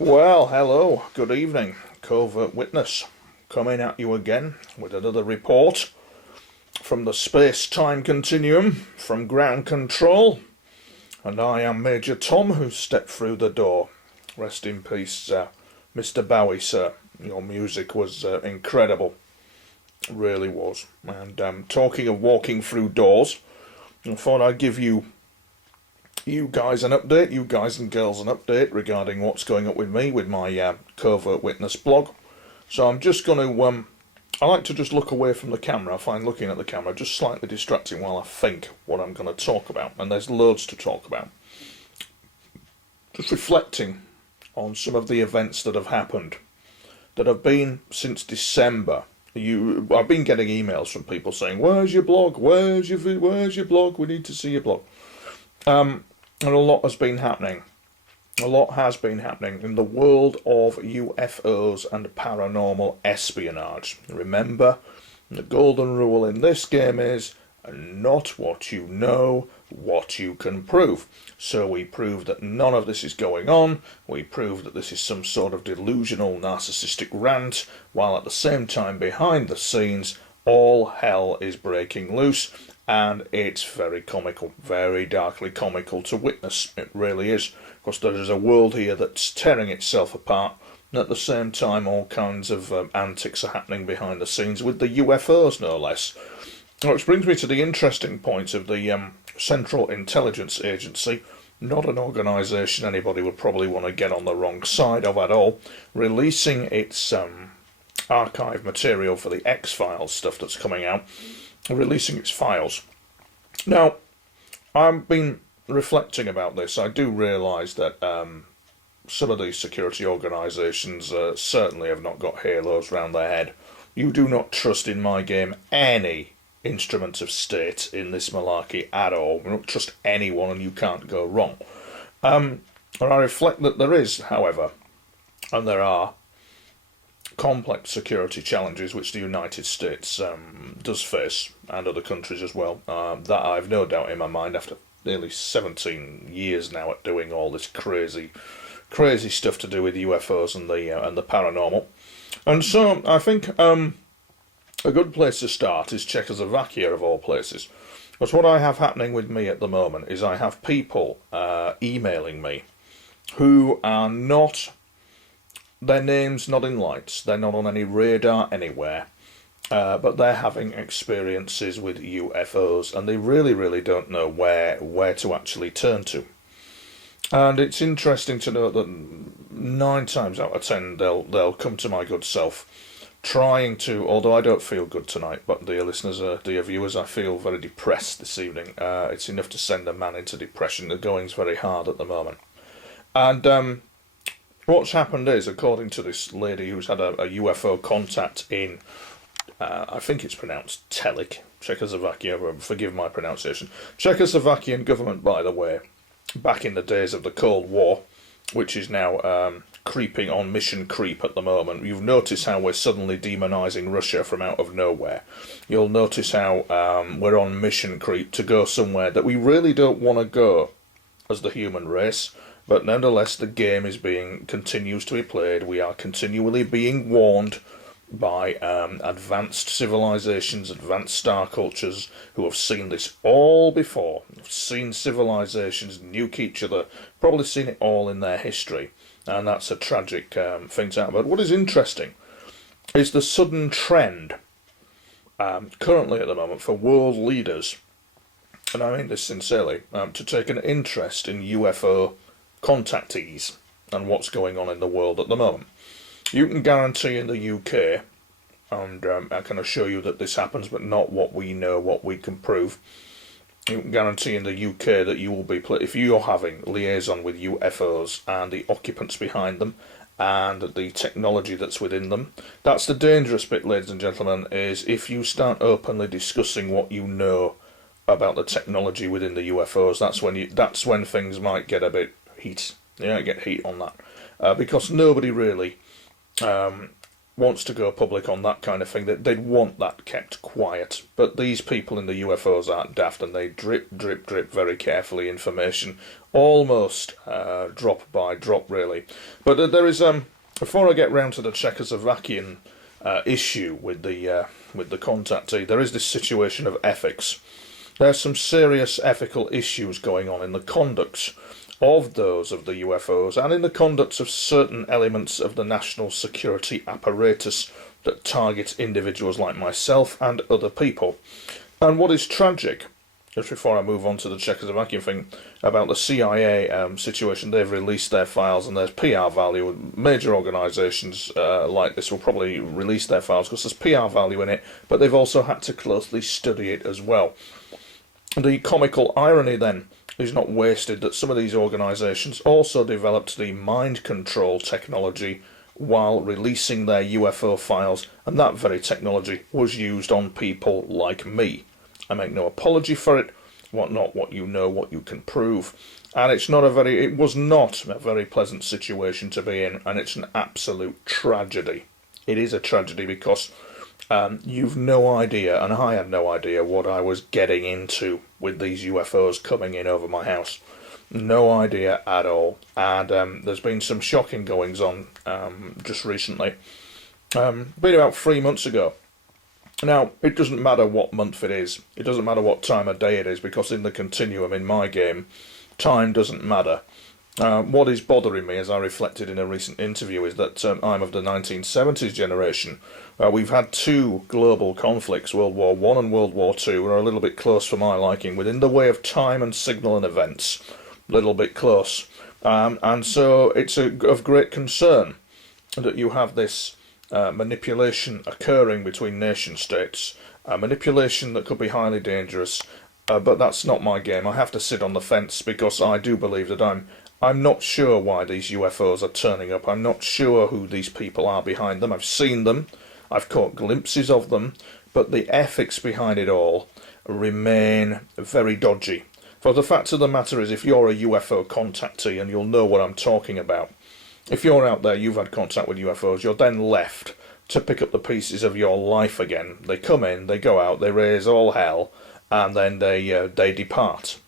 Well, hello, good evening, Covert Witness, coming at you again with another report from the space-time continuum, from ground control, and I am Major Tom, who stepped through the door. Rest in peace, Mr. Bowie, sir. Your music was incredible, really was. And talking of walking through doors, I thought I'd give you guys an update, you guys and girls an update regarding what's going up with me with my Covert Witness blog. So I'm just going to, I like to just look away from the camera. I find looking at the camera just slightly distracting while I think what I'm going to talk about. And there's loads to talk about. Just reflecting on some of the events that have happened, that have been since December. I've been getting emails from people saying, "Where's your blog? Where's your blog? We need to see your blog." And a lot has been happening. A lot has been happening in the world of UFOs and paranormal espionage. Remember, the golden rule in this game is not what you know, what you can prove. So we prove that none of this is going on. We prove that this is some sort of delusional narcissistic rant, while at the same time behind the scenes all hell is breaking loose. And it's very comical, very darkly comical to witness. It really is. Because there is a world here that's tearing itself apart, and at the same time all kinds of antics are happening behind the scenes with the UFOs, no less. Which brings me to the interesting point of the Central Intelligence Agency, not an organisation anybody would probably want to get on the wrong side of at all, releasing its archive material for the X-Files stuff that's coming out, releasing its files. Now, I've been reflecting about this. I do realise that some of these security organisations certainly have not got halos round their head. You do not trust in my game any instrument of state in this malarkey at all. You don't trust anyone and you can't go wrong. And I reflect that there is, however, and there are, complex security challenges which the United States does face, and other countries as well, that I've no doubt in my mind after nearly 17 years now at doing all this crazy stuff to do with UFOs and the paranormal. And so I think a good place to start is Czechoslovakia, of all places. Because what I have happening with me at the moment is I have people emailing me who are not, their name's not in lights, they're not on any radar anywhere, but they're having experiences with UFOs, and they really don't know where to actually turn to. And it's interesting to note that 9 times out of 10 they'll come to my good self, trying to, although I don't feel good tonight, but dear listeners, dear viewers, I feel very depressed this evening. It's enough to send a man into depression. The going's very hard at the moment. And what's happened is, according to this lady who's had a UFO contact in, I think it's pronounced Telik, Czechoslovakia, forgive my pronunciation. Czechoslovakian government, by the way, back in the days of the Cold War, which is now creeping on mission creep at the moment. You've noticed how we're suddenly demonising Russia from out of nowhere. You'll notice how we're on mission creep to go somewhere that we really don't want to go as the human race. But nonetheless, the game continues to be played. We are continually being warned by advanced civilizations, advanced star cultures, who have seen this all before. Have seen civilizations nuke each other, probably seen it all in their history. And that's a tragic thing to happen. But what is interesting is the sudden trend currently at the moment for world leaders, and I mean this sincerely, to take an interest in UFO contactees and what's going on in the world at the moment. You can guarantee in the UK, and I can assure you that this happens, but not what we know, what we can prove. You can guarantee in the UK that you will be, if you're having liaison with UFOs and the occupants behind them and the technology that's within them. That's the dangerous bit, ladies and gentlemen, is if you start openly discussing what you know about the technology within the UFOs, that's when things might get a bit heat. Yeah, get heat on that. Because nobody really wants to go public on that kind of thing, they'd want that kept quiet. But these people in the UFOs aren't daft, and they drip, drip, drip very carefully information, almost drop by drop, really. But there is, before I get round to the Czechoslovakian issue with the contactee, there is this situation of ethics. There's some serious ethical issues going on in the conduct of those of the UFOs and in the conduct of certain elements of the national security apparatus that target individuals like myself and other people. And what is tragic, just before I move on to the Czechoslovakian thing, about the CIA situation, they've released their files and there's PR value. Major organisations like this will probably release their files because there's PR value in it, but they've also had to closely study it as well. The comical irony then is not wasted that some of these organisations also developed the mind control technology while releasing their UFO files, and that very technology was used on people like me. I make no apology for it. What you know, what you can prove. And it was not a very pleasant situation to be in, and it's an absolute tragedy. It is a tragedy because you've no idea, and I had no idea what I was getting into with these UFOs coming in over my house. No idea at all. And there's been some shocking goings on just recently. Been about 3 months ago. Now, it doesn't matter what month it is. It doesn't matter what time of day it is, because in the continuum in my game, time doesn't matter. What is bothering me, as I reflected in a recent interview, is that I'm of the 1970s generation. We've had two global conflicts, World War I and World War II, are a little bit close for my liking, within the way of time and signal and events. A little bit close. And so it's of great concern that you have this manipulation occurring between nation states, manipulation that could be highly dangerous, but that's not my game. I have to sit on the fence because I do believe that I'm not sure why these UFOs are turning up. I'm not sure who these people are behind them. I've seen them, I've caught glimpses of them, but the ethics behind it all remain very dodgy. For the fact of the matter is, if you're a UFO contactee, and you'll know what I'm talking about, if you're out there, you've had contact with UFOs, you're then left to pick up the pieces of your life again. They come in, they go out, they raise all hell, and then they depart.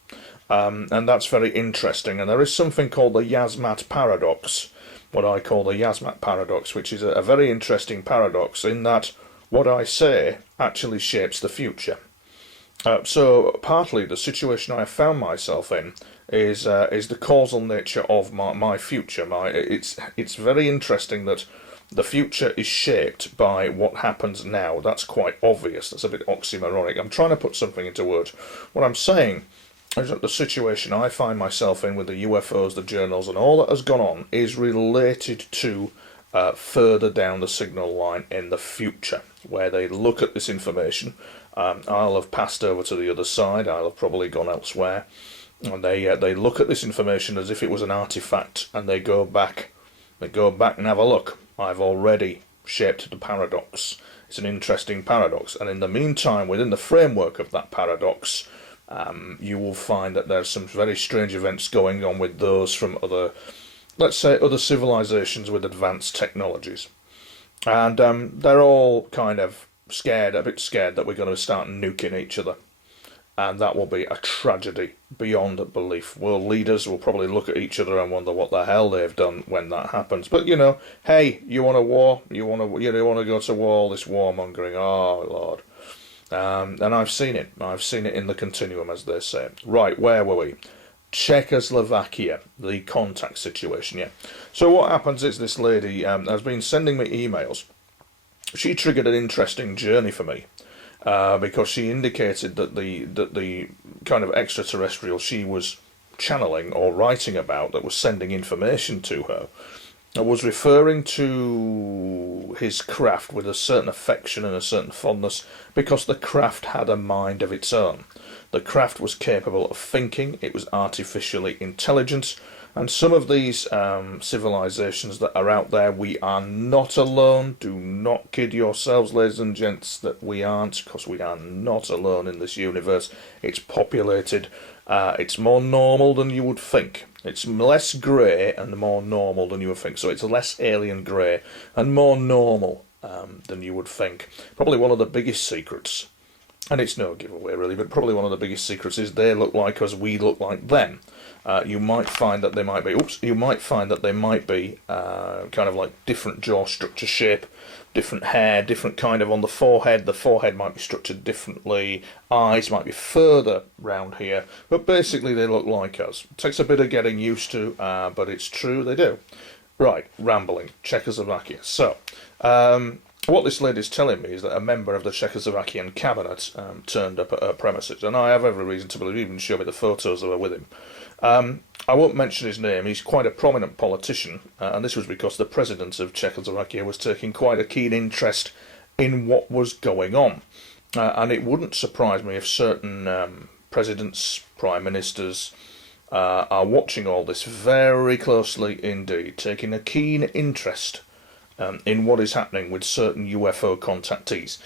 And that's very interesting. And there is something called the Yasmat Paradox, what I call the Yasmat Paradox, which is a very interesting paradox in that what I say actually shapes the future. So partly the situation I have found myself in is the causal nature of my future. It's very interesting that the future is shaped by what happens now. That's quite obvious. That's a bit oxymoronic. I'm trying to put something into words. What I'm saying is that the situation I find myself in with the UFOs, the journals, and all that has gone on is related to further down the signal line in the future, where they look at this information. I'll have passed over to the other side. I'll have probably gone elsewhere. And they look at this information as if it was an artifact, and they go back and have a look. I've already shaped the paradox. It's an interesting paradox, and in the meantime, within the framework of that paradox, you will find that there's some very strange events going on with those from other, let's say, other civilizations with advanced technologies. And they're all kind of a bit scared that we're going to start nuking each other. And that will be a tragedy beyond belief. World leaders will probably look at each other and wonder what the hell they've done when that happens. But, hey, you want a war? You want to go to war? All this warmongering, oh, Lord. And I've seen it. I've seen it in the continuum, as they say. Right, where were we? Czechoslovakia, the contact situation, yeah. So what happens is this lady has been sending me emails. She triggered an interesting journey for me. Because she indicated that the kind of extraterrestrial she was channeling or writing about, that was sending information to her, was referring to his craft with a certain affection and a certain fondness, because the craft had a mind of its own. The craft was capable of thinking, it was artificially intelligent, and some of these civilizations that are out there, we are not alone. Do not kid yourselves, ladies and gents, that we aren't, because we are not alone in this universe. It's populated. It's more normal than you would think. It's less grey and more normal than you would think. So it's less alien grey and more normal than you would think. Probably one of the biggest secrets, and it's no giveaway really, but probably one of the biggest secrets is they look like us, we look like them. You might find that they might be, kind of like different jaw structure shape, different hair, different kind of on the forehead. The forehead might be structured differently, eyes might be further round here, but basically they look like us. It takes a bit of getting used to, but it's true, they do. Right, rambling, Czechoslovakia. So, what this lady's telling me is that a member of the Czechoslovakian cabinet turned up at her premises, and I have every reason to believe, even show me the photos that were with him. I won't mention his name, he's quite a prominent politician, and this was because the president of Czechoslovakia was taking quite a keen interest in what was going on. And it wouldn't surprise me if certain presidents, prime ministers, are watching all this very closely indeed, taking a keen interest in what is happening with certain UFO contactees.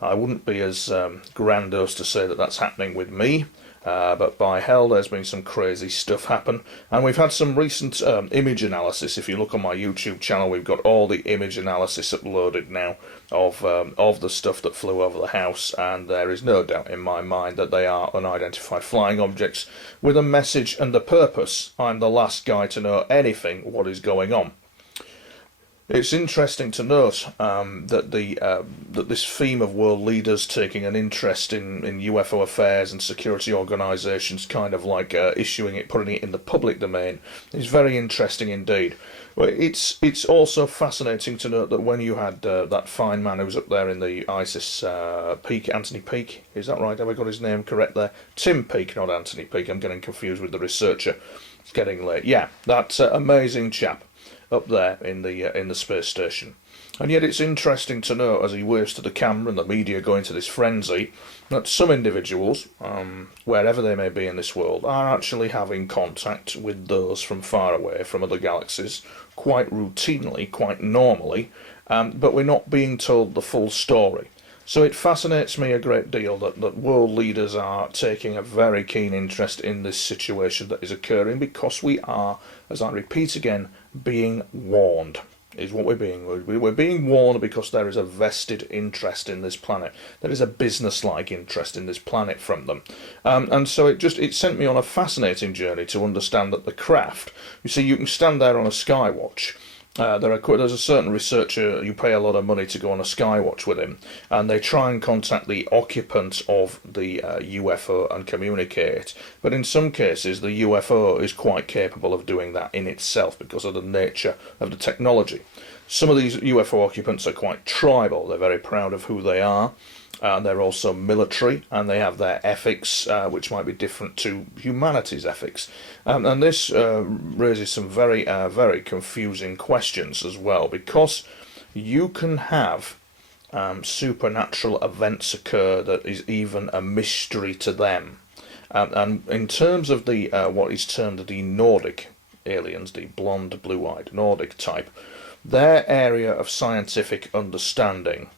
I wouldn't be as grandiose to say that that's happening with me, but by hell there's been some crazy stuff happen, and we've had some recent image analysis. If you look on my YouTube channel, we've got all the image analysis uploaded now of the stuff that flew over the house, and there is no doubt in my mind that they are unidentified flying objects with a message and a purpose. I'm the last guy to know anything what is going on. It's interesting to note that this theme of world leaders taking an interest in UFO affairs and security organisations, kind of like issuing it, putting it in the public domain, is very interesting indeed. Well, it's also fascinating to note that when you had that fine man who's up there in the ISIS Peake, Anthony Peake, is that right? Have I got his name correct there? Tim Peake, not Anthony Peake. I'm getting confused with the researcher. It's getting late. Yeah, that amazing chap up there in the space station. And yet it's interesting to note, as he waves to the camera and the media go into this frenzy, that some individuals, wherever they may be in this world, are actually having contact with those from far away, from other galaxies, quite routinely, quite normally, but we're not being told the full story. So it fascinates me a great deal that world leaders are taking a very keen interest in this situation that is occurring, because we are, as I repeat again, being warned, is what we're being warned, because there is a vested interest in this planet. There is a business-like interest in this planet from them. And so it sent me on a fascinating journey to understand that the craft, you see, you can stand there on a skywatch. There's a certain researcher, you pay a lot of money to go on a skywatch with him, and they try and contact the occupant of the UFO and communicate. But in some cases, the UFO is quite capable of doing that in itself because of the nature of the technology. Some of these UFO occupants are quite tribal. They're very proud of who they are. They're also military, and they have their ethics, which might be different to humanity's ethics. And this raises some very, very confusing questions as well, because you can have supernatural events occur that is even a mystery to them. And in terms of the what is termed the Nordic aliens, the blonde, blue-eyed Nordic type, their area of scientific understanding,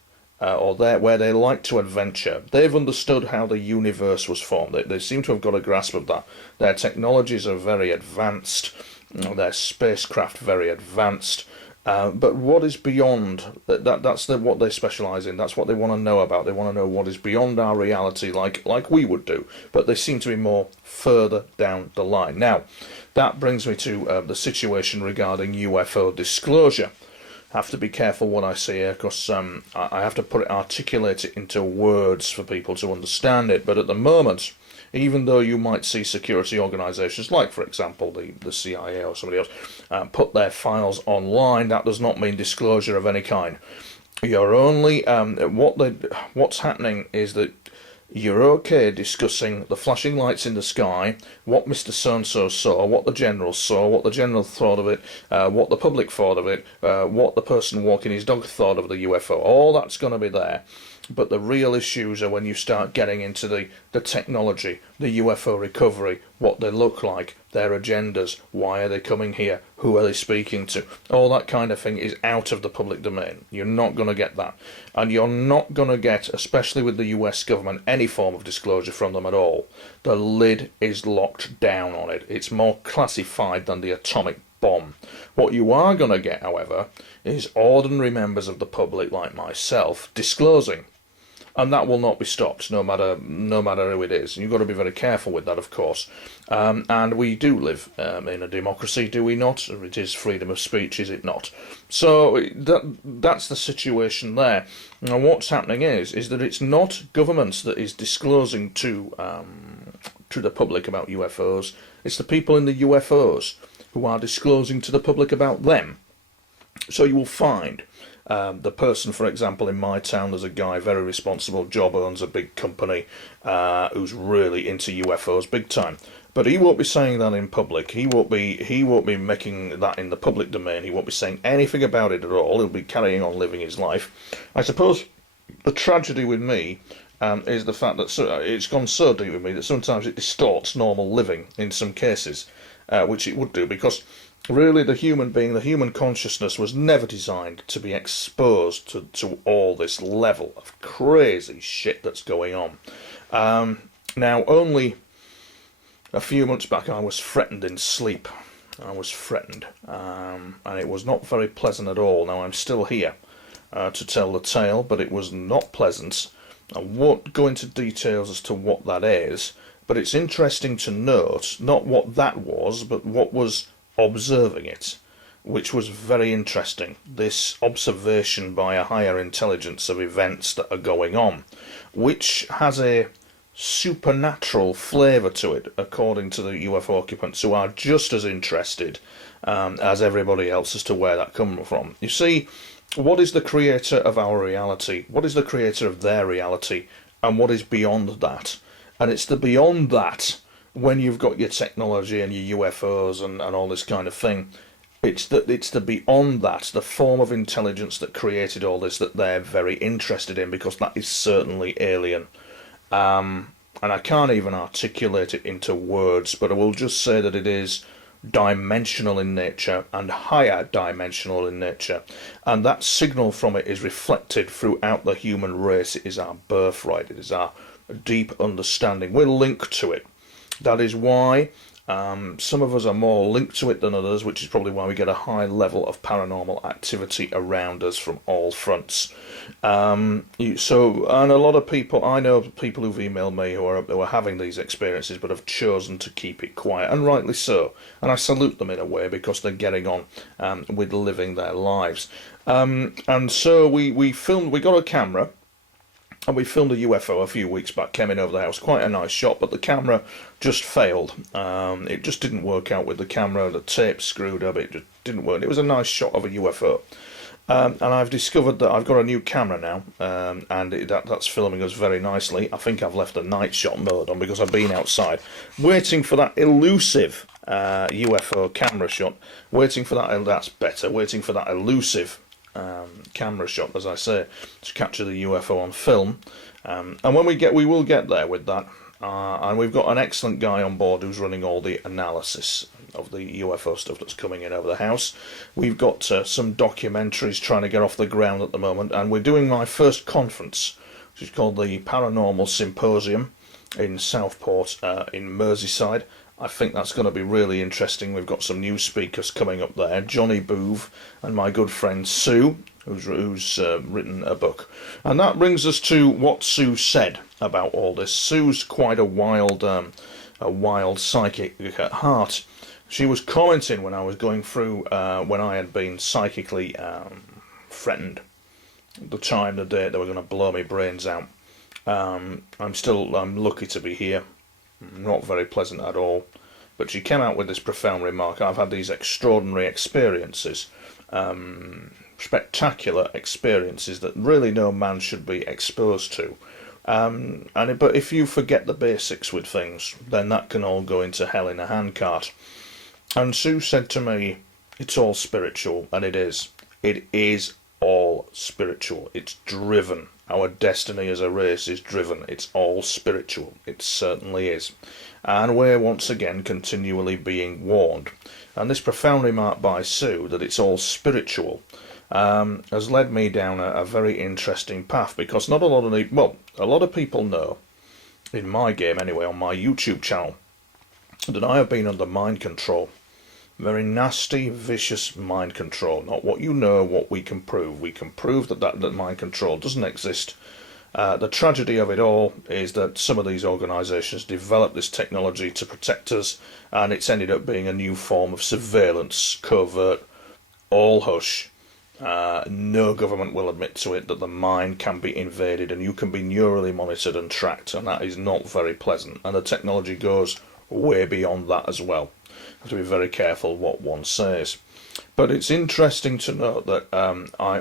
or where they like to adventure, they've understood how the universe was formed. They seem to have got a grasp of that. Their technologies are very advanced, their spacecraft very advanced, but what is beyond, that's what they specialise in, that's what they want to know about. They want to know what is beyond our reality, like we would do, but they seem to be more further down the line. Now, that brings me to the situation regarding UFO disclosure. Have to be careful what I say here, because I have to articulate it into words for people to understand it. But at the moment, even though you might see security organisations like, for example, the CIA or somebody else, put their files online, that does not mean disclosure of any kind. You're only what's happening is that you're okay discussing the flashing lights in the sky, what Mr. So-and-so saw, what the general saw, what the general thought of it, what the public thought of it, what the person walking his dog thought of the UFO. All that's going to be there. But the real issues are when you start getting into the technology, the UFO recovery, what they look like, their agendas, why are they coming here, who are they speaking to. All that kind of thing is out of the public domain. You're not going to get that. And you're not going to get, especially with the US government, any form of disclosure from them at all. The lid is locked down on it. It's more classified than the atomic bomb. What you are going to get, however, is ordinary members of the public like myself disclosing. And that will not be stopped, no matter who it is. You've got to be very careful with that, of course. And we do live in a democracy, do we not? It is freedom of speech, is it not? So that's the situation there. Now, what's happening is that it's not governments that is disclosing to the public about UFOs. It's the people in the UFOs who are disclosing to the public about them. So you will find the person, for example, in my town, there's a guy, very responsible, job, owns a big company, who's really into UFOs big time. But he won't be saying that in public. He won't be making that in the public domain. He won't be saying anything about it at all. He'll be carrying on living his life. I suppose the tragedy with me is the fact that it's gone so deep with me that sometimes it distorts normal living in some cases, which it would do, because really the human being, the human consciousness was never designed to be exposed to all this level of crazy shit that's going on. Now, only a few months back I was threatened in sleep. I was threatened, and it was not very pleasant at all. Now, I'm still here to tell the tale, but it was not pleasant. I won't go into details as to what that is, but it's interesting to note not what that was, but what was observing it, which was very interesting. This observation by a higher intelligence of events that are going on, which has a supernatural flavour to it, according to the UFO occupants, who are just as interested as everybody else as to where that comes from. You see, what is the creator of our reality? What is the creator of their reality? And what is beyond that? And it's the beyond that, when you've got your technology and your UFOs and all this kind of thing, it's the beyond that, the form of intelligence that created all this, that they're very interested in, because that is certainly alien. And I can't even articulate it into words, but I will just say that it is dimensional in nature, and higher dimensional in nature, and that signal from it is reflected throughout the human race. It is our birthright, it is our deep understanding. We're linked to it. That is why some of us are more linked to it than others, which is probably why we get a high level of paranormal activity around us from all fronts. And a lot of people, I know people who've emailed me who are having these experiences but have chosen to keep it quiet, and rightly so. And I salute them in a way, because they're getting on with living their lives. And so we got a camera, and we filmed a UFO a few weeks back, came in over the house, quite a nice shot, but the camera just failed. It just didn't work out with the camera, the tape screwed up, it just didn't work. It was a nice shot of a UFO. And I've discovered that I've got a new camera now, and that's filming us very nicely. I think I've left the night shot mode on, because I've been outside, waiting for that elusive UFO camera shot, waiting for that, that's better, waiting for that elusive camera shot, as I say, to capture the UFO on film. And when we will get there with that. And we've got an excellent guy on board who's running all the analysis of the UFO stuff that's coming in over the house. We've got some documentaries trying to get off the ground at the moment, and we're doing my first conference, which is called the Paranormal Symposium in Southport in Merseyside. I think that's going to be really interesting. We've got some new speakers coming up there, Johnny Boove and my good friend Sue, who's written a book. And that brings us to what Sue said about all this. Sue's quite a wild psychic at heart. She was commenting when I was going through, when I had been psychically threatened, the time, the date they were going to blow my brains out. I'm lucky to be here. Not very pleasant at all. But she came out with this profound remark: I've had these extraordinary experiences, spectacular experiences that really no man should be exposed to. But if you forget the basics with things, then that can all go into hell in a handcart. And Sue said to me, it's all spiritual, and it is. It is all spiritual. It's driven. Our destiny as a race is driven. It's all spiritual. It certainly is. And we're once again continually being warned. And this profound remark by Sue, that it's all spiritual, has led me down a very interesting path, because not a lot of people know, in my game anyway, on my YouTube channel, that I have been under mind control. Very nasty, vicious mind control. Not what you know, what we can prove. We can prove that mind control doesn't exist. The tragedy of it all is that some of these organisations developed this technology to protect us, and it's ended up being a new form of surveillance, covert, all hush. No government will admit to it that the mind can be invaded and you can be neurally monitored and tracked, and that is not very pleasant. And the technology goes way beyond that as well. You have to be very careful what one says. But it's interesting to note that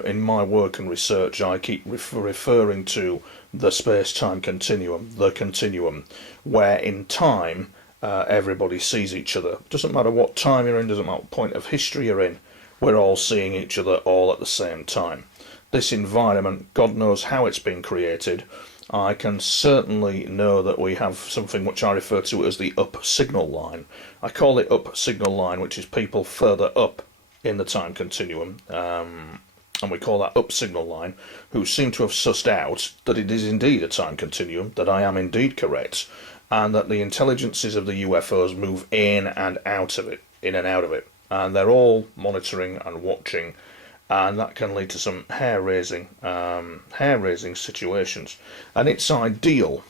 in my work and research, I keep referring to the space-time continuum, the continuum, where in time everybody sees each other. Doesn't matter what time you're in, doesn't matter what point of history you're in, we're all seeing each other all at the same time. This environment, God knows how it's been created. I can certainly know that we have something which I refer to as the up signal line. I call it up signal line, which is people further up in the time continuum, and we call that up signal line, who seem to have sussed out that it is indeed a time continuum, that I am indeed correct, and that the intelligences of the UFOs move in and out of it, and they're all monitoring and watching, and that can lead to some hair-raising situations. And it's ideal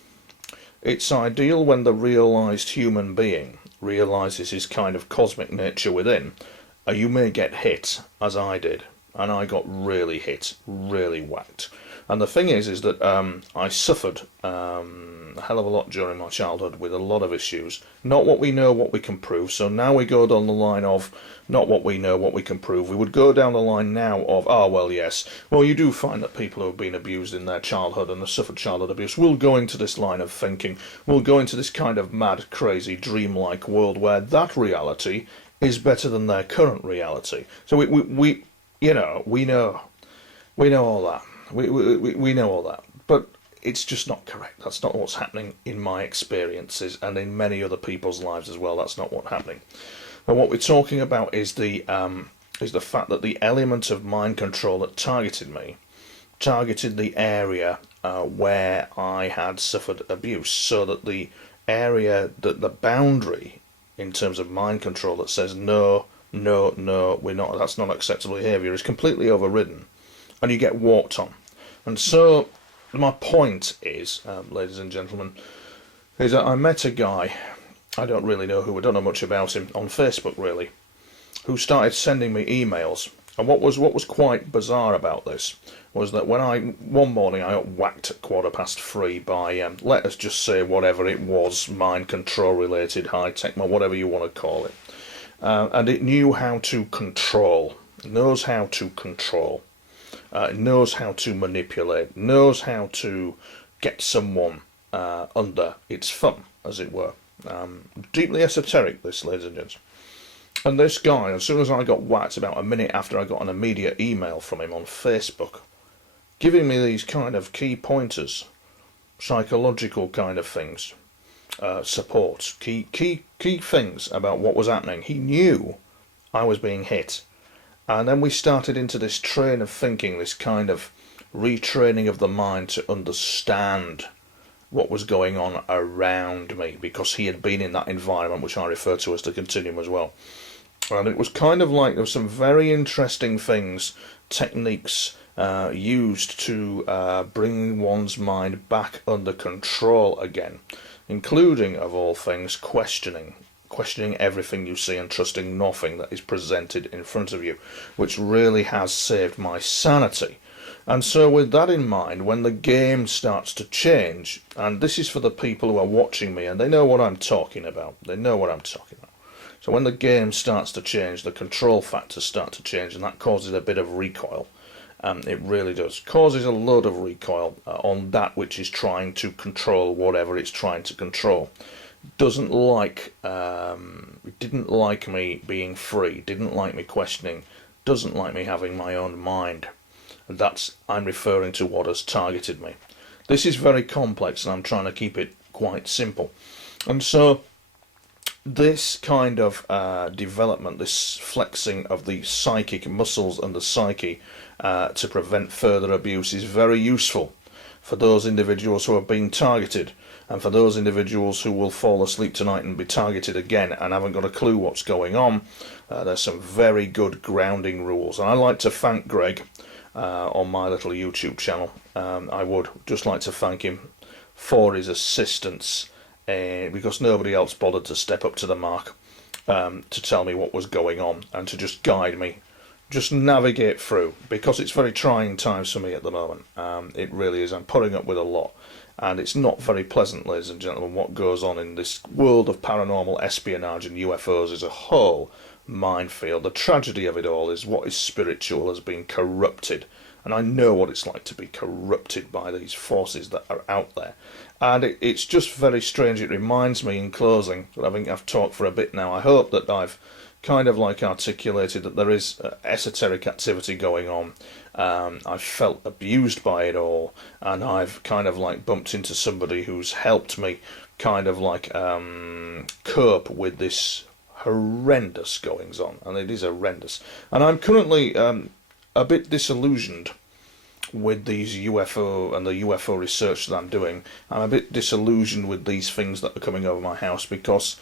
when the realised human being realises his kind of cosmic nature within. You may get hit, as I did, and I got really hit, really whacked. And the thing is that I suffered a hell of a lot during my childhood with a lot of issues. Not what we know, what we can prove. So now we go down the line of not what we know, what we can prove. We would go down the line now of, well, yes. Well, you do find that people who have been abused in their childhood and have suffered childhood abuse will go into this line of thinking. We'll go into this kind of mad, crazy, dreamlike world where that reality is better than their current reality. So we know all that. We know all that, but it's just not correct. That's not what's happening in my experiences, and in many other people's lives as well. That's not what's happening. And what we're talking about is the fact that the element of mind control that targeted the area where I had suffered abuse, so that the boundary in terms of mind control that says no, we're not. That's not acceptable behaviour is completely overridden, and you get walked on. And so my point is, ladies and gentlemen, is that I met a guy, I don't really know who, I don't know much about him, on Facebook really, who started sending me emails. And what was quite bizarre about this was that one morning I got whacked at 3:15 by, let us just say whatever it was, mind control related, high tech, whatever you want to call it. And it knew how to control, knows how to control. It knows how to manipulate, knows how to get someone under its thumb, as it were. Deeply esoteric, this, ladies and gents. And this guy, as soon as I got whacked, about a minute after, I got an immediate email from him on Facebook, giving me these kind of key pointers, psychological kind of things, support, key things about what was happening. He knew I was being hit. And then we started into this train of thinking, this kind of retraining of the mind to understand what was going on around me, because he had been in that environment, which I refer to as the continuum as well. And it was kind of like there were some very interesting things, techniques used to bring one's mind back under control again, including, of all things, questioning everything you see and trusting nothing that is presented in front of you, which really has saved my sanity. And so with that in mind, when the game starts to change, and this is for the people who are watching me, and they know what I'm talking about, so when the game starts to change, the control factors start to change, and that causes a bit of recoil. It really does. Causes a load of recoil on that which is trying to control whatever it's trying to control. Didn't like me being free, didn't like me questioning, doesn't like me having my own mind. And I'm referring to what has targeted me. This is very complex, and I'm trying to keep it quite simple. And so this kind of development, this flexing of the psychic muscles and the psyche to prevent further abuse is very useful for those individuals who are being targeted. And for those individuals who will fall asleep tonight and be targeted again and haven't got a clue what's going on, there's some very good grounding rules. And I'd like to thank Greg on my little YouTube channel. I would just like to thank him for his assistance, because nobody else bothered to step up to the mark to tell me what was going on and to just guide me, just navigate through, because it's very trying times for me at the moment. It really is. I'm putting up with a lot, and it's not very pleasant, ladies and gentlemen. What goes on in this world of paranormal espionage and UFOs is a whole minefield. The tragedy of it all is what is spiritual has been corrupted, and I know what it's like to be corrupted by these forces that are out there. And it's just very strange. It reminds me, in closing, I think I've talked for a bit now, I hope that I've kind of like articulated that there is esoteric activity going on. I've felt abused by it all, and I've kind of like bumped into somebody who's helped me kind of like cope with this horrendous goings on, and it is horrendous. And I'm currently a bit disillusioned with these UFO and the UFO research that I'm doing. I'm a bit disillusioned with these things that are coming over my house, because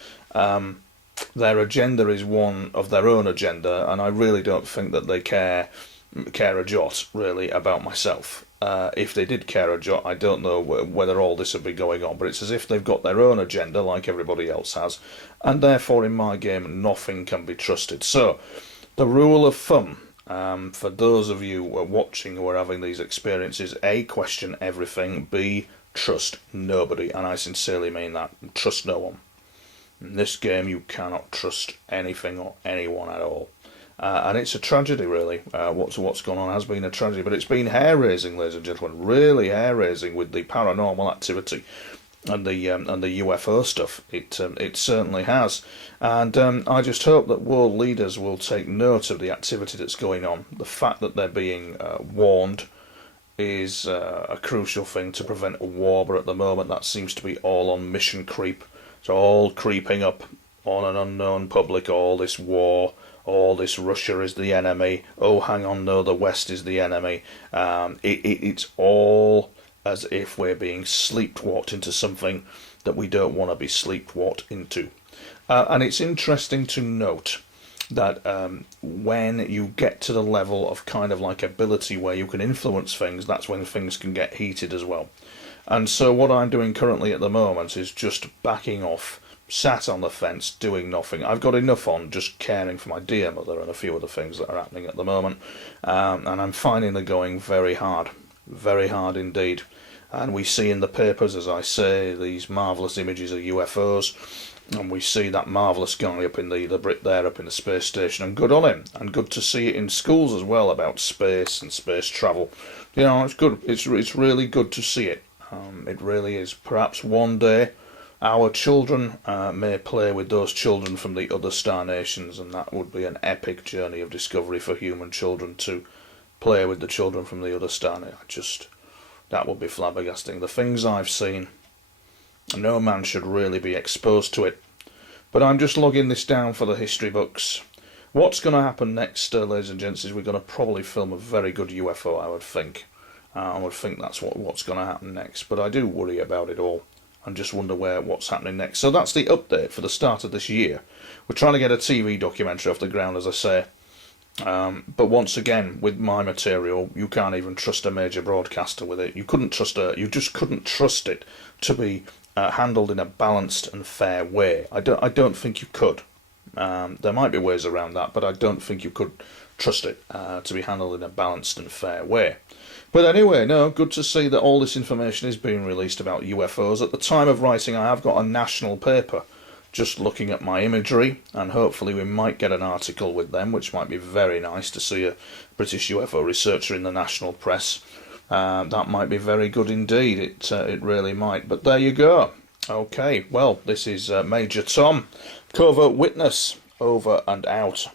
their agenda is one of their own agenda, and I really don't think that they care a jot really about myself. If they did care a jot, I don't know whether all this would be going on, but it's as if they've got their own agenda like everybody else has, and therefore in my game nothing can be trusted. So the rule of thumb, for those of you who are watching who are having these experiences: A, question everything; B, trust nobody, and I sincerely mean that. Trust no one. In this game you cannot trust anything or anyone at all. And it's a tragedy, really. What's gone on has been a tragedy, but it's been hair-raising, ladies and gentlemen, really hair-raising with the paranormal activity and the UFO stuff. It certainly has, and I just hope that world leaders will take note of the activity that's going on. The fact that they're being warned is a crucial thing to prevent a war, but at the moment that seems to be all on mission creep. It's all creeping up on an unknown public, all this war, all this Russia is the enemy, oh hang on, no, the West is the enemy. It's all as if we're being sleepwalked into something that we don't want to be sleepwalked into. And it's interesting to note that when you get to the level of kind of like ability where you can influence things, that's when things can get heated as well. And so what I'm doing currently at the moment is just backing off, sat on the fence, doing nothing. I've got enough on just caring for my dear mother and a few other things that are happening at the moment, and I'm finding they're going very hard indeed. And we see in the papers, as I say, these marvellous images of UFOs, and we see that marvellous guy up in the Brit there up in the space station, and good on him, and good to see it in schools as well about space and space travel. You know, it's good. It's really good to see it. It really is. Perhaps one day our children may play with those children from the other star nations, and that would be an epic journey of discovery for human children to play with the children from the other star nations. That would be flabbergasting. The things I've seen, no man should really be exposed to it. But I'm just logging this down for the history books. What's going to happen next, ladies and gents, is we're going to probably film a very good UFO, I would think. I would think that's what's going to happen next. But I do worry about it all and just wonder what's happening next. So that's the update for the start of this year. We're trying to get a TV documentary off the ground, as I say. But once again, with my material, you can't even trust a major broadcaster with it. You just couldn't trust it to be handled in a balanced and fair way. I don't think you could. There might be ways around that, but I don't think you could trust it to be handled in a balanced and fair way. But anyway, no, good to see that all this information is being released about UFOs. At the time of writing, I have got a national paper just looking at my imagery, and hopefully we might get an article with them, which might be very nice to see a British UFO researcher in the national press. That might be very good indeed. It really might. But there you go. Okay, well, this is Major Tom, Covert Witness, over and out.